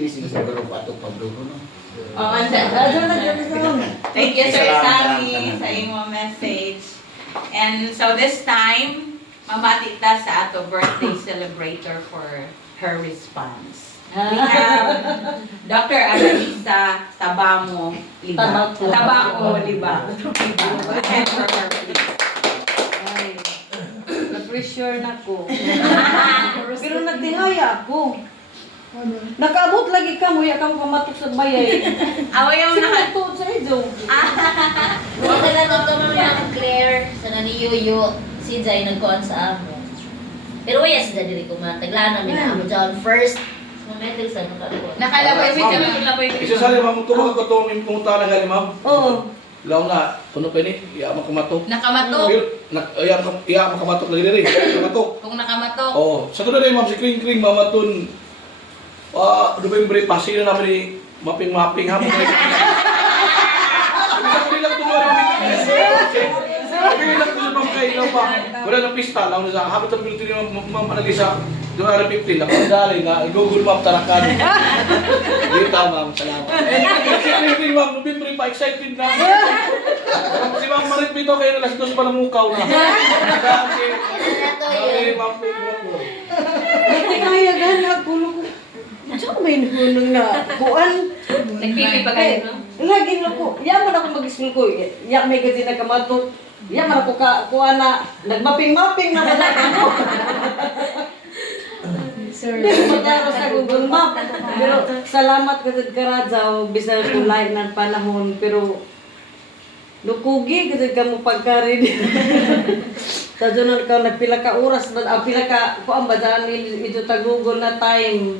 sinisig siguro ko ato pagdugo no. Oh, thank you, Sir Sammy, sa imong message. And so this time, mamati ta sa ato birthday celebrator for her response. We have Dr. Annalisa Tabamo Liba. Tabamo Liba. Ay, na-pressure na ko. Pero nagtingaya ako. Nakaabot lagi ka mo, yakang pamatok sa bayay. Awa yung Sino naka... nagtuot sa ido? Wala na ito naman yung Claire, sa naniyuyo, si Jai nagkuhan sa amo. Pero wala si Jai diri ko man, taglaan namin na amo dyan first. Sa metal sa nakakuha. Nakalabay si kami kulabay Isa sa lima mo tumag ko to yung pumunta na gali ma'am. Oo. Law na, kuno pa ni, iya makamatok. Nakamatok. Iya makamatok lagi diri. Makamatok. Kung nakamatok. Oh, sa tuloy na ma'am si Kring Kring mamaton. November pasi na namin ni mapping ha mo. Sabi lang tumari. Sabi lang ko sa mga ilaw pa. Wala na pista lang na sa habit ang minuto ni ma'am Analisa. Doon na 15 lang. Ang dali na Google Map tarakan. Dito ma'am, salamat. Si Kring Kring ma'am, November pa excited na. Si ma'am Marit Pito kayo na lasdos pa ng mukaw na. Kasi ma'am Nagtingaya gan ako. Diyan may nahunong na kuan. Nagpipi pa kayo, no? Lagi na ko. Yaman ako mag-school ko. Yak may kasi nagkamatot. Yaman ako kuan na nagmapping-mapping na wala ako. Hindi ko magkaro sa Google Map. Pero salamat kasi Karadzaw. Bisa ko lahat ng panahon. Pero lukugi kasi ka mo pagkarin. Tadyo na ka nagpila ka oras. Pila ka kuan ba dyan ito ta Google na time.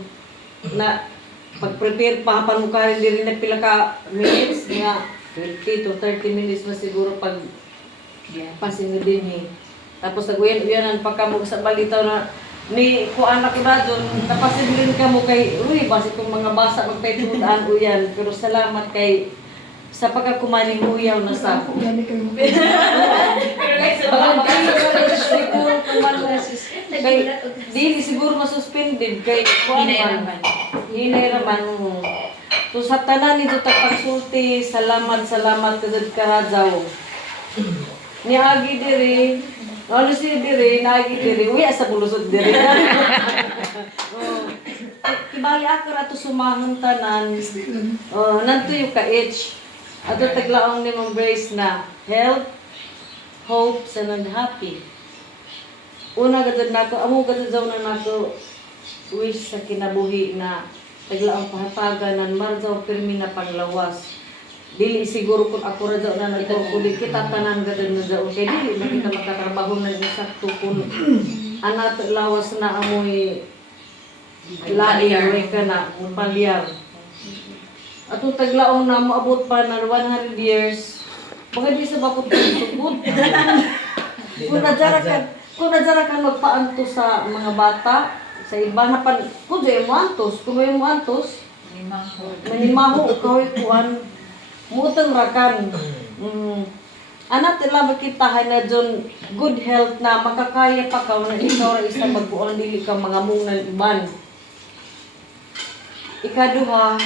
Na pag-prepare pa hapan mo ka rin din na pila ka minutes nga 20 to 30 minutes na siguro pag pasin na din eh. Tapos nag-uyan-uyanan pa ka mo sa balitaw na ni kuan ako na doon napasin din ka mo kay uy basi itong mga basa magpaytunan uyan pero salamat kay sa pagkakumaning uyaw na sa ako. Pero like sa mga Siguro kumano kay dili siguro masuspended kay kuan man. Hinay naman. So sa tanan nito pagsulti, salamat kadud Karadzaw. Ni agi diri, ano si diri, nagi diri, uy sa bulusod diri. Oh. Kibali ako rato sumahon tanan. Oh, nanto yung ka-itch. Ato taglaong ni mong brace na health, hope, and happy. Una gadud nako, amo gadud daw na nako wish sa kinabuhi na taglaong pahatagan nan marjaw pirmi na panglawas. Dili siguro kung ako ra daw na nagkukulit kita tanan gadud na daw kay dili na kita makatrabaho na sakto kun ana lawas na amoy lain ka na palyar. Atong taglaong na moabot pa na 100 years. Bakit di sa bakot sugod? Kung nadara ka magpaanto sa mga bata, sa iba na pan, kung mo antos, manimaho, kaway kuan, muutang rakan. Anak tila makitahan na dyan good health na makakaya pa ka na ikaw na isa magbuang dili ka mga mungan iban. Ikaduha,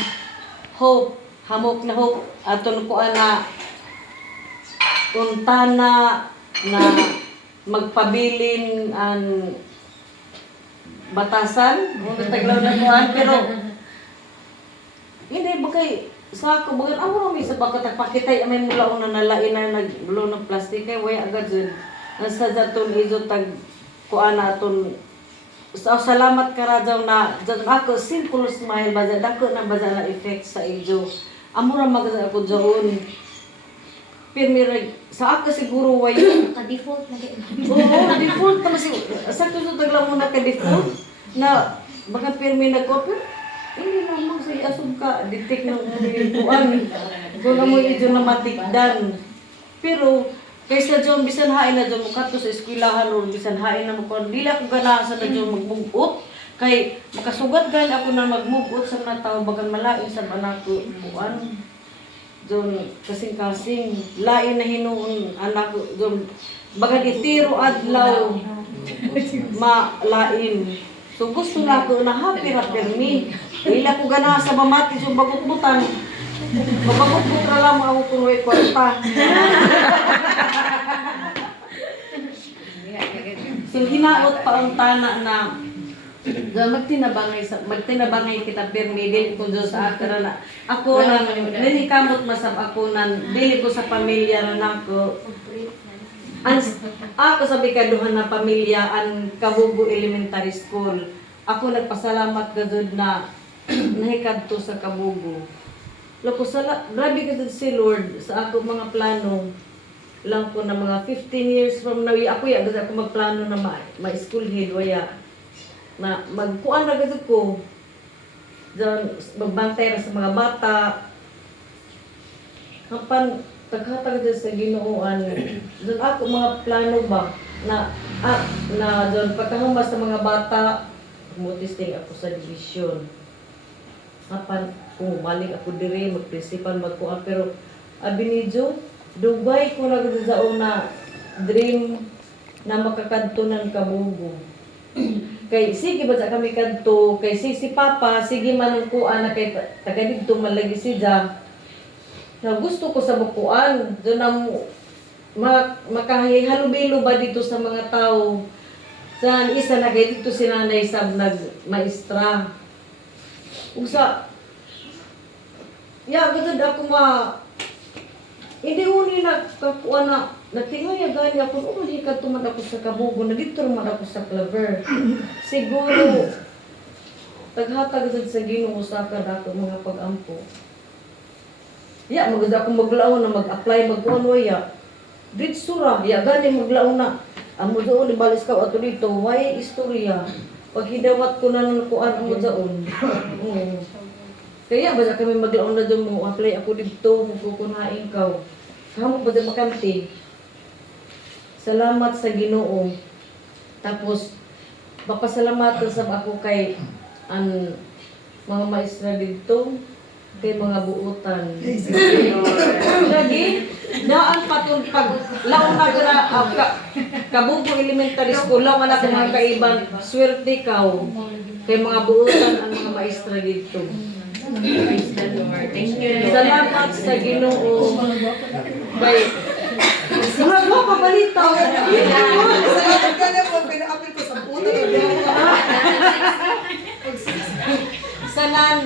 hope, hamok na hope, aton kuan na untana na magpabilin ang batasan, kung taglaw na kuhan, pero hindi ba kay sa ako bagan ako may sa baka tagpakitay may mulaon na nalain na nagbulo ng plastic kay way agad dyan nasa daton izo tag kuan aton salamat Karadzaw na dyan ako simple smile ba dyan dako na ba na effect sa izo amo ra maganda ako dyan pirmi sa ako siguro way Ka-default na kayo. oo default pa si sakto to taglaw mo na ka default na baka pirmi nagko hindi naman sa asog ka, detect ng kuan. Kung na mo ito na matikdan. Pero, kaysa dyan, bisan hain na dyan, mukha to sa eskwilahan o bisan hain na mukha. Dili ako ganasan na dyan magmugot. Kay, makasugat gan ako na magmugot sa mga tao, bagang malain sa anak ko. Kuan. Dyan, kasing-kasing. Lain na hinuon anak ko. Dyan, bagang itiro adlaw. Malain. So gusto na ako na happy me. Wala ko ganahan sa mamati yung bagot-butan. Mabagot-but ra lang ako kung may kwarta. So hinaot pa ang tana na magtinabangay kita pirmi dili ko Diyos sa akara na ako na ninikamot masab ako nan dili ko sa pamilya na nako. Ako sa bikaduhan na pamilya ang Kabugo Elementary School. Ako nagpasalamat gud na nahikadto sa Kabugo. Lako grabe gud si Lord sa ako mga plano. Lang ko na mga 15 years from now ako gud ako magplano na ma-school head waya na magkuan na gud ko. Diyan magbantay sa mga bata. Kapan taghatag din sa Ginooan. Doon ako mga plano ba na doon pagkahumas sa mga bata, mutisting ako sa division. Kapan kung balik ako dire mag-principal magkuan pero abinidyo Dubai ko na gud sa una dream na makakadto ng Kabugo. Kay sige ba sa kami kadto kay si Papa sige man kuan na kay taga didto malagi siya. Na gusto ko sa bukuan, doon ang makahalubilo ba dito sa mga tao. Sa isa na kay dito si Nanay Sab nag-maestra. Usa, gudod ako hindi uni nagkakuan na, natingoy gani ako, umalikat tuman ako sa Kabugo, na dito naman ako sa Claver. Siguro, taghatag sa Ginoo sa ako mga pag-ampo. Maganda akong maglaon na mag-apply, mag-kuhan waya. Dito sura, gani maglaon na. Amo doon, ibalis ka ato dito, why istorya? Pag hidawat ko na ng kuhan amo doon. Kaya ba kami maglaon na doon mo, apply ako dito, magkukunain ka. Kamo ba dyan makamti? Salamat sa Ginoo. Tapos, mapasalamatan sa ako kay ang mga maestra dito. Kay mga buutan. Lagi, daan patong pag laon na gana Kabugo Elementary School, laon na mga kaiban, swerte kao. Kay mga buutan ang mga maestra dito. Praise the Lord. Thank you. Salamat sa Ginoo. Kay mga mo pabalitaw. Salamat ka na po, pina-apil ko sa puta. Sanan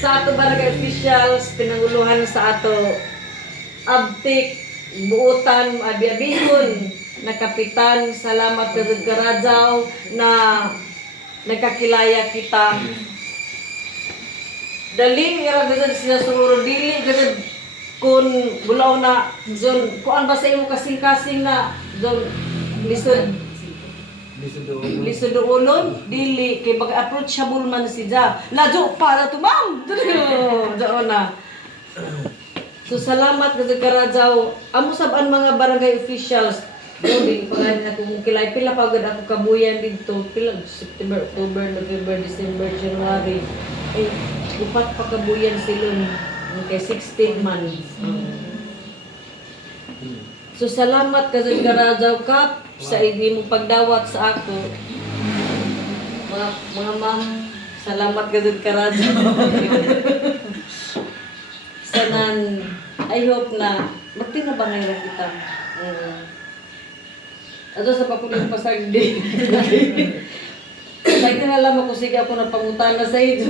sa ato barangay officials, pinanguluhan sa ato abtik, buutan, abi-abihon, na kapitan, salamat Gudod Karadzaw na nagkakilaya kita. Daling iragudod siya sururo, dili gudod kun bulaw na zon, kuan ba sa imo kasing-kasing na zon lisod Lisodoolon, dili kay mag-approachable man siya. Lajo para to ma'am. Doon na. So salamat Gudod Karadzaw. Amo saban mga barangay officials. Dili pa na kung kilay pila pagod ako kabuyan dito. Pila September, October, November, December, January. Upat pa kabuyan silon. Kay 16 months. So salamat Gudod Karadzaw Kap sa inyong pagdawat sa ako. Mga ma'am, salamat Gudod Karadzaw. Sanan, I hope na magtinabangay na kita. Ato sa pakuling pasagdi. Lagi na alam ako sige ako na pangutana sa ito.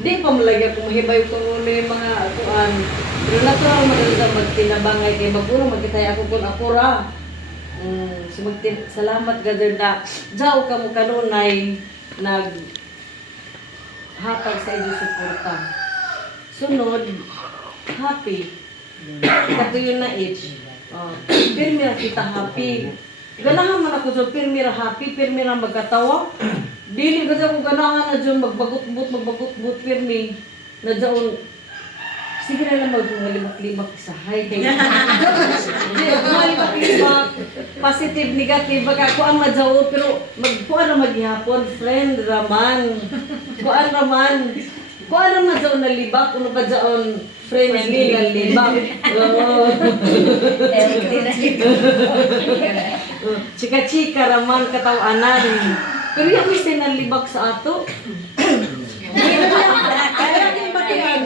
Di pa malagi ako mahibay kung ano yung mga akuan. Pero natural maganda magtinabangay kay magulong magkitay ako kung akura. So salamat Gudod na jaw ka mo kanunay naghatag sa inyo suporta. Sunod, happy. Katuyo na age. Pirmira kita happy. Ganahan man ako dyan, pirmira happy, pirmira magkatawa. Dili ka dyan kung ganahan na dyan magbagut-but, pirmi. Na dyan, sige na lang mag-limak-limak sa high. Mag-limak-limak, positive, negative, baka kuan madyaw, pero kuan na maghihapon, friend, raman. Kuan raman. Kuan na madyaw na libak, ano ba dyan, friendly na libak. Oo. Chika-chika raman katawanan. Pero yung isa nalibak sa ato. Kaya yung batiin.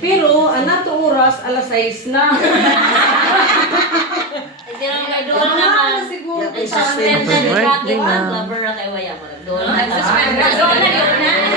Pero, anato oras, alas 6 na. Pero nga doon naman. Siguro. Suspend na ni Rocky. Lover na kay Waya mo. Doon na. Suspend na. Doon na yun na.